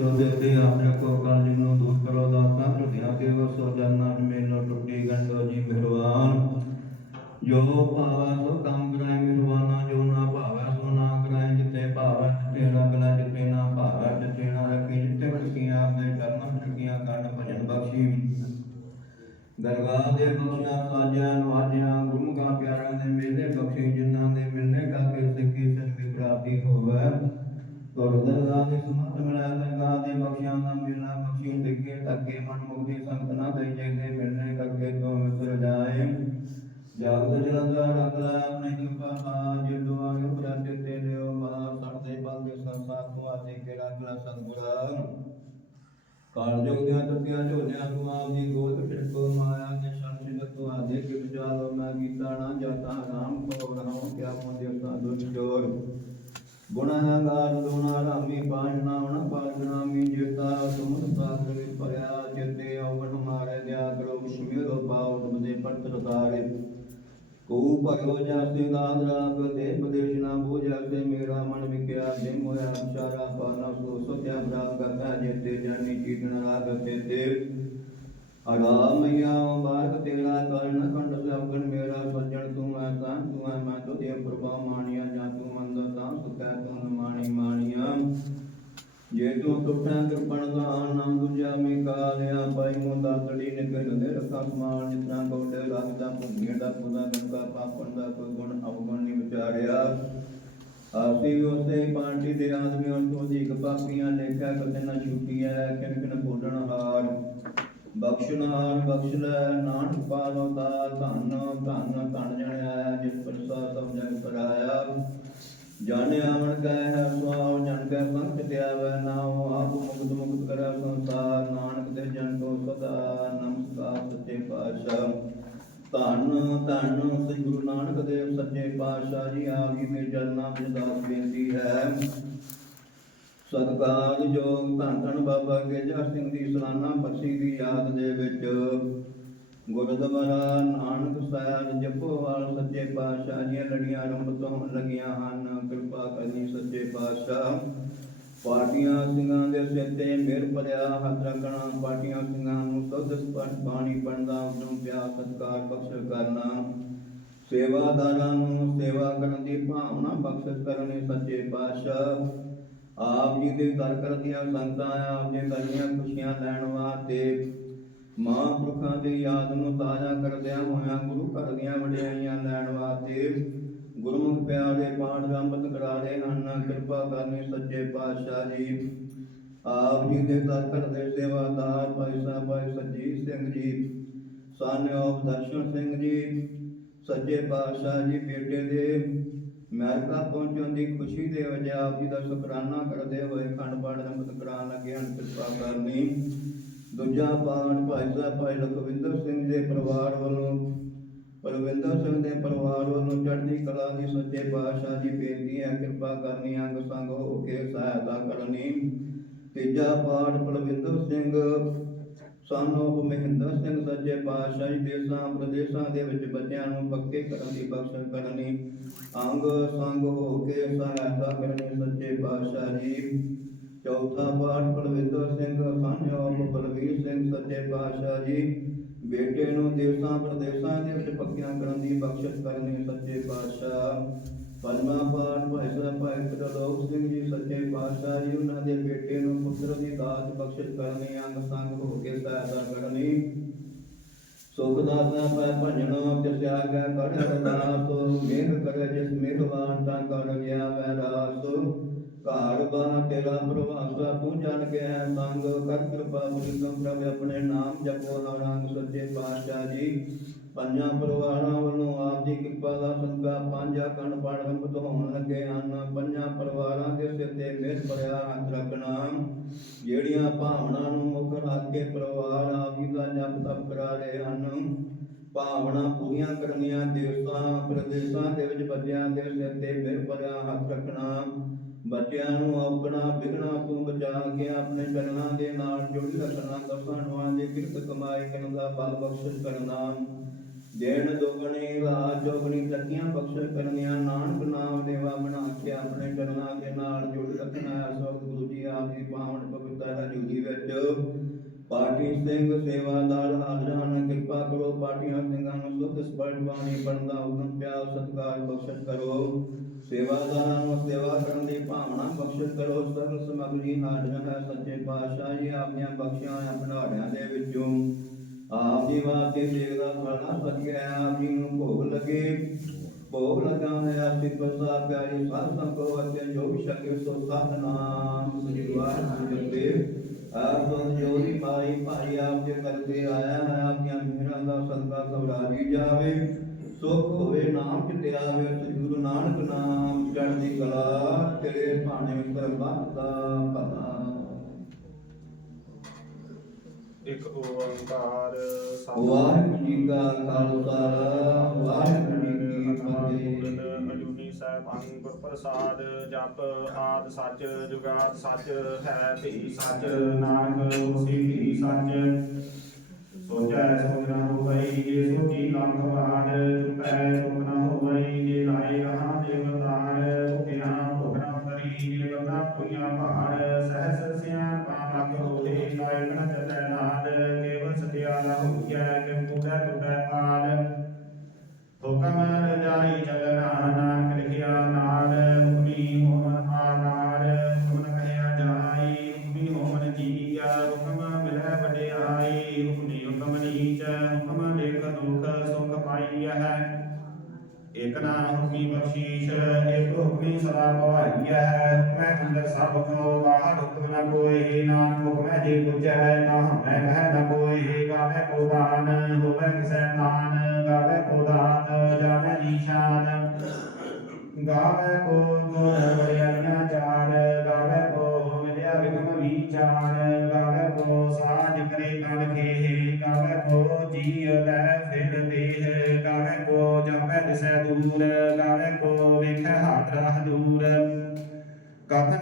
ਜੋ ਦੇਤੇ ਆਪਣੇ ਕੋ ਕਾਲ ਨੂੰ ਦੂਰ ਕਰੋ ਦਾਤਾਂ ਹೃದಯ ਕੇ ਵਸੋ ਜਨਨਾ ਮੇਨੋ ਟੁੱਟੀ ਗੰਡੋ ਜੀ ਮਿਹਰਬਾਨ। ਜੋ ਭਾਵੈ ਸੋ ਕੰਮ ਕਰਾਇ ਮਿਹਰਬਾਨਾ, ਜੋ ਨਾ ਭਾਵੈ ਸੋ ਨਾ ਕਰਾਇ ਜਿਤੇ ਭਾਵੈ ਤਿਤੇ ਰੰਗ ਲੈ ਜਿਤੇ ਨਾ ਭਾਵੈ ਜਿਤੇ ਨਾ ਰੱਖੀ ਜਿਤੇ ਰੱਖੀਆਂ ਆਪਣੇ ਕਰਮ, ਰੱਖੀਆਂ ਕੰਨ ਭਜਨ ਬਖਸ਼ੀ। ਦਰਗਾਹ ਦੇ ਬਖਸ਼ਿਆ, ਸਾਜਿਆ, ਨਵਾਜਿਆ, ਗੁਰਮੁਖਾਂ ਪਿਆਰਿਆਂ ਦੇ ਮੇਲੇ ਬਖਸ਼ੇ, ਜਿਨ੍ਹਾਂ ਦੇ ਮਿਲਨੇ ਕਰਕੇ ਸਿੱਖੀ ਸਤਿ ਪ੍ਰਾਪਤੀ ਹੋਵੇ। ਔਰ ਦਰਗਾਹ ਦੇ ਸਮਤ ਮਿਲਿਆ ਦਰਗਾਹ ਦੇ ਬਖਸ਼ਿਆਂ ਦਾ ਮਿਲਣਾ, ਬਖਸ਼ੀ ਲਿਖੇ ਤੱਕੇ ਮਨ ਮੁਕਤੀ ਸੰਤ ਨਾ ਦੇ ਜੈਦੇ ਮਿਲਨੇ ਕਰਕੇ ਤੋ ਮਿਸਰ ਜਾਏ। ਜਾਗਤ ਜਲੰਦਾ ਰੰਗਲਾ ਆਪਣੀ ਕਿਰਪਾ ਆਜ ਦੁਆਰ ਉਪਰ ਤੇ ਦਿਓ ਮਾ ਸੜਦੇ ਬਲ ਦੇ ਸੰਸਾਰ ਤੋਂ ਆਦੇ ਕੇ ਰੰਗਲਾ ਸੰਗੁਰਾ। ਕਾਲ ਜੋਗ ਦਿਆ ਤਤਿਆ ਝੋਲਿਆ ਤੁਮਾਂ ਦੀ ਗੋਦ ਫਿਰਕੋ ਮਾਇਆ ਦੇ ਸੰਸਿਦ ਤੋਂ ਆਦੇ ਕਿ ਵਿਚਾਲੋ ਮੈਂ ਗੀਤਾ ਨਾ ਜਾਤਾ ਰਾਮ ਕੋ ਰਹਾਉ ਕਿਆ ਮੋ ਦੇਵਤਾ ਦੁਰ ਜੋਰ ਗੁਨਾਹਗਾਰ ਦੋਨਾ ਰਾਮੀ ਪਾਸ਼ਨਾ ਵਣ ਪਾਸ਼ਨਾ ਮੀ ਜੀਤਾ ਤੁਮਤ ਸਾਧ ਵਿ ਭਰਿਆ ਚਿਤੇ ਔਗਣ ਮਾਰੇ ਦਿਆ ਕਰੋ ਸ਼ਮੀਰੋ ਪਾਉ ਤੁਮਦੇ ਪਰਤਰ ਤਾਰੇ ਕੋ ਭਗਵ ਜਾਸੇ ਦਾਦ ਰਾਗ ਦੇ ਬਦੇਸ਼ ਨਾ ਬੂਝਾ ਤੇ ਮੇਰਾ ਮਨ ਵਿਕਿਆ ਜੇ ਮੋਇਆ ਅਚਾਰਾ ਪਾਨਾ ਸੋ ਸਤਿਆ ਪ੍ਰਾਪ ਕਰਤਾ ਜੇਤੇ ਜਾਨੀ ਚੀਤਨ ਰਾਗ ਤੇ ਤੇ ਅਰਾਮਿਆ ਬਾਰਕ ਤੇਰਾ ਕਰਨ ਕੰਡ ਸਮਾਨ ਜਿਤਨਾ ਕੋਡੇ ਲੱਗਦਾ ਭੁੰਗੇ ਦਾ ਪੁਦਾ ਗੰਗਾ ਪਾਪਨ ਦਾ ਕੋਈ ਗੁਣ ਅਵਗੁਣ ਨਹੀਂ ਵਿਚਾਰਿਆ। ਆਸੀ ਉਸੇ ਪਾਂਟੀ ਦੇ ਆਦਮੀਆਂ ਤੋਂ ਅਧਿਕ ਪਾਪੀਆਂ ਲੇਖਾ ਕਦੇ ਨਾ ਛੁੱਟੀਐ ਕਿਨ ਕਿਨ ਬੋਲਣ ਹਾਰ ਬਖਸ਼ਨਾਰ ਬਖਸ਼ ਲੈ, ਨਾਨਕ ਪਾਲੋ ਦਾ ਧੰਨ ਧੰਨ ਧੰਨ ਜਣਿਆ, ਜਿਸ ਪ੍ਰਸਾਦ ਸਭ ਜਗ ਕਰਾਇਆ ਜਾਣਿਆ ਮਨ ਕੈ ਹੈ ਸੁਆਉ ਜਨ ਕੈ ਸੰਤ ਧਿਆਵੈ ਨਾਉ ਆਪ ਮੁਕਤ ਮੁਕਤ ਕਰੈ ਸੰਸਾਰ। ਨਾਨਕ ਧੰਨ ਧੰਨ ਸ੍ਰੀ ਗੁਰੂ ਨਾਨਕ ਦੇਵ ਸੱਚੇ ਪਾਤਸ਼ਾਹ ਜੀ, ਆਪ ਜੀ ਦੇ ਚਰਨਾਂ ਵਿੱਚ ਦਾਸ ਬੇਨਤੀ ਹੈ। ਸਤਿਕਾਰ ਜੋਗ ਧੰਨ ਧੰਨ ਬਾਬਾ ਗੇਜਾ ਸਿੰਘ ਦੀ ਸਲਾਨਾ ਬਖਸ਼ੀ ਦੀ ਯਾਦ ਦੇ ਵਿੱਚ ਗੁਰਦੁਆਰਾ ਨਾਨਕ ਸਾਹਿਬ ਜਪੋਵਾਲ ਸੱਚੇ ਪਾਤਸ਼ਾਹ ਦੀਆਂ ਲੜੀਆਂ ਆਰੰਭ ਤੋਂ ਲੱਗੀਆਂ ਹਨ। ਕਿਰਪਾ ਕਰਨੀ ਸੱਚੇ ਪਾਤਸ਼ਾਹ। ਪਾਟੀਆਂ ਸਿੰਘਾਂ ਦੇ ਸਿਰ ਤੇ ਭਰਿਆ ਹੱਥ ਰੱਖਣਾ ਪਾਟੀਆਂ ਸਿੰਘਾਂ ਨੂੰ ਸੁੱਧ ਸਪਸ਼ਟ ਬਾਣੀ ਪੜਦਾ ਉਦੋਂ ਪਿਆਰ, ਸਤਿਕਾਰ ਬਖਸ਼ ਕਰਨਾ। ਸੇਵਾਦਾਰਾਂ ਨੂੰ ਸੇਵਾ ਕਰਨ ਦੀ ਭਾਵਨਾ ਬਖਸ਼ਿਸ਼ ਕਰਨੀ ਸੱਚੇ ਪਾਤਸ਼ਾਹ। ਆਪ ਜੀ ਦੇ ਦਰ ਕਰਦੀਆਂ ਸੰਗਤਾਂ ਆਪ ਦੇ ਦਰੀਆਂ ਖੁਸ਼ੀਆਂ ਲੈਣ ਵਾਸਤੇ ਮਹਾਂਪੁਰਖਾਂ ਦੀ ਯਾਦ ਨੂੰ ਤਾਜ਼ਾ ਕਰਦਿਆਂ ਹੋਇਆਂ ਗੁਰੂ ਘਰ ਦੀਆਂ ਵਡਿਆਈਆਂ ਲੈਣ ਵਾਸਤੇ ਗੁਰਮੁਖ ਪਿਆਰੇ ਪਾਠ ਸੰਪਤ ਕਰਾ ਹਨ ਕਿਰਪਾ ਕਰਨੀ ਸੱਚੇ ਪਾਤਸ਼ਾਹ ਜੀ। ਆਪ ਜੀ ਦੇ ਦਰ ਦੇ ਸੇਵਾਦਾਰ ਭਾਈ ਸਾਹਿਬ, ਭਾਈ ਸਜੀਤ ਸਿੰਘ ਜੀ ਸਾਨਿਓ ਦਰਸ਼ਨ ਸਿੰਘ ਜੀ, ਸੱਚੇ ਪਾਤਸ਼ਾਹ ਜੀ ਬੇਟੇ ਦੇ ਅਮਰੀਕਾ ਪਹੁੰਚਣ ਦੀ ਖੁਸ਼ੀ ਦੇ ਵਜ੍ਹਾ ਆਪ ਜੀ ਦਾ ਸ਼ੁਕਰਾਨਾ ਕਰਦੇ ਹੋਏ ਖੰਡ ਪਾਠ ਰੰਗਤ ਕਰਾਉਣ ਲੱਗੇ ਹਨ। ਕਿਰਪਾ ਕਰਨੀ। ਦੂਜਾ ਪਾਠ ਭਾਈ ਸਾਹਿਬ, ਭਾਈ ਲਖਵਿੰਦਰ ਸਿੰਘ ਦੇ ਪਰਿਵਾਰ ਵੱਲੋਂ ਪਰਵਿੰਦਰ ਸਿੰਘ ਦੇ ਪਰਿਵਾਰ ਸੱਚੇ ਪਾਤਸ਼ਾਹ ਜੀ ਬੇਨਤੀ ਹੈ, ਕਿਰਪਾ ਕਰਨੀ, ਅੰਗ ਸੰਗ ਹੋ ਕੇ ਸਹਾਇਤਾ ਕਰਨੀ। ਤੀਜਾ ਪਾਠ ਪਰਵਿੰਦਰ ਸਿੰਘ ਸਾਨੂੰ ਮਹਿੰਦਰ ਸਿੰਘ ਸੱਚੇ ਪਾਤਸ਼ਾਹ ਜੀ ਦੇਸਾਂ ਪ੍ਰਦੇਸ਼ਾਂ ਦੇ ਵਿੱਚ ਬੱਚਿਆਂ ਨੂੰ ਪੱਕੇ ਕਰਨ ਦੀ ਬਖਸ਼ਿਸ਼ ਕਰਨੀ। ਅੰਗ ਸੰਗ ਹੋ ਕੇ ਸਹਾਇਤਾ ਕਰਨੀ ਸੱਚੇ ਪਾਤਸ਼ਾਹ ਜੀ। ਚੌਥਾ ਪਾਠ ਪਰਵਿੰਦਰ ਸਿੰਘ ਸਾਨਿਓ ਬਲਵੀਰ ਸਿੰਘ ਸੱਚੇ ਪਾਤਸ਼ਾਹ ਜੀ। ਬੇਟੇ ਨੂੰ ਦੇਸਾਂ ਪ੍ਰਦੇਸ਼ਾਂ ਦੇ ਵਿੱਚ ਪੱਕਿਆਂ ਕਰਨ ਦੀ ਬਖਸ਼ਿਸ਼ ਕਰਨੀ ਸੱਚੇ ਪਾਤਸ਼ਾਹ। ਪੰਜਵਾਂ ਪਾਠ, ਭਾਈ ਸਾਹਿਬ, ਭਾਈ ਪ੍ਰਲੋਕ ਸਿੰਘ ਜੀ, ਸੱਚੇ ਪਾਤਸ਼ਾਹ ਜੀ, ਉਹਨਾਂ ਦੇ ਬੇਟੇ ਨੂੰ ਪੁੱਤਰ ਦੀ ਦਾਤ ਬਖਸ਼ਿਸ਼ ਕਰਨੀ ਅੰਗ ਸੰਗ ਹੋ ਕੇ ਸਹਾਇਤਾ ਕਰਨੀ। ਸੁਖ ਦਾਤਾ ਪੈ ਭਜਣੋ ਤਿਸਿਆ ਗੈ ਕਰ ਅਰਦਾਸ ਮੇਘ ਕਰੇ ਜਿਸ ਮੇਘਵਾਨ ਤਾਂ ਕਰ ਘਰ ਬਾਹ ਤੇਰਾ ਪ੍ਰਵਾਸਾ ਕੇ ਹੈ ਸੰਗ ਕਰ ਕਿਰਪਾ ਮੁਕਤਮ ਪ੍ਰਭ ਆਪਣੇ ਨਾਮ ਜਪੋ, ਹਰ ਸੱਚੇ ਪਾਤਸ਼ਾਹ ਜੀ। ਪੰਜਾਂ ਪਰਿਵਾਰਾਂ ਵੱਲੋਂ ਆਪ ਦੀ ਕਿਰਪਾ ਦਾ ਸੰਗਾ ਪੰਜਾਂ ਕਣ ਪੜ ਰੰਭਤ ਹੋਣ ਲੱਗੇ ਹਨ। ਪੰਜਾਂ ਪਰਿਵਾਰਾਂ ਦੇ ਸਿਰ ਤੇ ਮਿਹਰ ਭਰਿਆ ਹੱਥ ਰੱਖਣਾ। ਜਿਹੜੀਆਂ ਭਾਵਨਾ ਨੂੰ ਮੁੱਖ ਰੱਖ ਕੇ ਪਰਿਵਾਰ ਆਪ ਜੀ ਦਾ ਜਪ ਤਪ ਕਰਾ ਰਹੇ ਹਨ। ਭਾਵਨਾ ਪੂਰੀਆਂ ਕਰਨੀਆਂ ਦੇਸਾਂ ਪ੍ਰਦੇਸ਼ਾਂ ਦੇ ਵਿੱਚ ਬੱਚਿਆਂ ਦੇ ਸਿਰ ਤੇ ਮਿਹਰ ਭਰਿਆ ਹੱਥ ਰੱਖਣਾ। ਬੱਚਿਆਂ ਨੂੰ ਔਕਣਾ ਵਿਗਣਾ ਤੋਂ ਬਚਾ ਕੇ ਆਪਣੇ ਚਰਨਾਂ ਦੇ ਨਾਲ ਜੁੜੀ ਰੱਖਣਾ ਦਸਾਂ ਦੇ ਕਿਰਤ ਕਮਾਈ ਕਰਨ ਦਾ ਬਲ ਬਖਸ਼ਿਸ਼ ਕਰਨਾ। ਦੇਣ ਦੋਗਣੀ ਰਾਜ ਜੋਗਣੀ ਤਕੀਆਂ ਬਖਸ਼ਿਸ਼ ਕਰਨੀਆਂ। ਨਾਨਕ ਨਾਮ ਦੇਵਾ ਬਣਾ ਕੇ ਆਪਣੇ ਚਰਨਾਂ ਦੇ ਨਾਲ ਜੁੜ ਰੱਖਣਾ। ਹੈ ਗੁਰੂ ਜੀ ਆਪ ਦੀ ਪਾਵਨ ਪਵਿੱਤਰ ਪਾਰਟੀ ਸਿੰਘ ਸੇਵਾਦਾਰ ਹਾਜ਼ਰ ਕਿਰਪਾ ਕਰੋ ਪਾਰਟੀਆਂ ਸਿੰਘਾਂ ਨੂੰ ਸੁਖ ਸਪਰਟ ਬਾਣੀ ਪੜਨ ਹੁਕਮ ਪਿਆਰ ਸਤਿਕਾਰ ਬਖਸ਼ਿਸ਼ ਕਰੋ। ਸੇਵਾਦਾਰਾਂ ਨੂੰ ਸੇਵਾ ਕਰਨ ਦੀ ਭਾਵਨਾ ਬਖਸ਼ਿਸ਼ ਕਰੋ ਸਰਵ ਸਮਗਰੀ ਹਾਜ਼ਰ ਹੈ ਸੱਚੇ ਪਾਤਸ਼ਾਹ ਜੀ, ਆਪਣੀਆਂ ਬਖਸ਼ੀਆਂ ਭੰਡਾਰਿਆਂ ਦੇ ਵਿੱਚੋਂ। ਆਪ ਜੀ ਵਾਸਤੇ ਸੇਵਾ ਦਾ ਖਾਣਾ ਆਪ ਜੀ ਨੂੰ ਭੋਗ ਲੱਗੇ। ਭੋਗ ਲਗਾ ਹੋਇਆ ਸਿਰ ਬਸਾ ਪਿਆਰੀ ਸਾਧ ਸੰਗੋ ਅਤੇ ਜੋ ਵੀ ਸ਼ਕੇ ਸੋ ਸਤਨਾਮ ਸ੍ਰੀ ਵਾਹਿਗੁਰੂ ਜੀ ਦੇ। ਆਪ ਤੋਂ ਜੋ ਭਾਈ ਆਪ ਦੇ ਕਰਦੇ ਆਇਆ ਹੈ, ਆਪਣੀਆਂ ਮਿਹਰਾਂ ਦਾ ਸਦਕਾ ਸਵਰਾਜੀ ਜਾਵੇ। ਸੁਖ ਹੋਵੇ, ਨਾਮ ਚਿਤੇ ਆਵੇ ਸ੍ਰੀ ਗੁਰੂ ਨਾਨਕ ਨਾਮ ਚੜ੍ਹਦੀ ਕਲਾ ਤੇਰੇ ਭਾਣੇ ਸਰਬੱਤ ਦਾ ਭਲਾ। ਇੱਕ ਓੰਕਾਰ ਵਾਹਿਗੁਰੂ ਜੀ ਕਾ ਖਾਲਸਾ ਵਾਹਿਗੁਰੂ ਜੀ ਕੀ ਫਤਿਹ। ਅਜੂਨੀ ਸਾਹਿਬ ਅੰਗੁਰ ਪ੍ਰਸਾਦ ਜਪ ਆਦ ਸੱਚ ਜੁਗਾਦ ਸੱਚ ਹੈ ਭੀ ਸੱਚ ਨਾਨਕ ਹੋਸੀ ਭੀ ਸੱਚ। ਸੋਚੈ ਸੋਚ ਨ ਹੋਵਈ ਜੇ ਸੋਚੀ ਲੰਘ ਵਾੜ ਨ ਹੋਈਐ ਕਿ ਪੂਜਾ ਟੁਟੈ ਪਾਲ ਹੁਕਮ ਰਜਾਈ ਚਲਨਾ ਨਾਨਕ ਲਿਖਿਆ ਨਾਲ ਹੁਕਮੀ ਹੋਮਨ ਆਨਾਰ ਹੁਕਮ ਕਹਿਆ ਜਾਈ ਹੁਕਮੀ ਹੋਮਨ ਜੀਆ ਹੁਕਮ ਮਿਲੈ ਵਡਿਆਈ ਹੁਕਮੀ ਹੁਕਮ ਨੀਚ ਹੁਕਮ ਲੇਖ ਦੁਖ ਸੁਖ ਪਾਈਐ ਇਕ ਨਾ ਹੁਕਮੀ ਬਖਸ਼ੀਸ਼ ਇਕ ਹੁਕਮੀ ਸਦਾ ਭਵਾਈਐ ਮੈਂ ਅੰਦਰ ਸਭ ਕੋ ਬਾਹਰ ਹੁਕਮ ਨ ਕੋਈ ਨਾਨਕ ਹੁਕਮੈ ਜੀ ਪੁਜੈ ਨਾ ਹਮੈ ਕਹਿ ਨ ਕੋਈ ਗਾਵੇ ਕੋ ਦਾਨ ਹੋਵੇ ਕਿਸੈ ਨਾਨ, ਗਾਵੇ ਕੋ ਦਾਨ ਜਾਵੇ ਨੀਸ਼ਾਨ। ਗਾਵੇ ਕੋ ਗੁਣ ਵਡਿਆਈਆਂ ਚਾਰ, ਗਾਵੇ ਕੋ ਵਿਦਿਆ ਵਿਗਮ ਵਿਚਾਰ, ਗਾਵੇ ਕੋ ਸਾਜ ਕਰੇ ਤਨ ਖੇਹ, ਗਾਵੇ ਕੋ ਜੀਅ ਲੈ ਫਿਰ ਦੇਹ, ਗਾਵੇ ਕੋ ਜਾਵੇ ਦਿਸੈ ਦੂਰ, ਗਾਵੇ ਕੋ ਵੇਖੈ ਹਾਥ ਰਾਹ ਦੂਰ। ਕਥਨ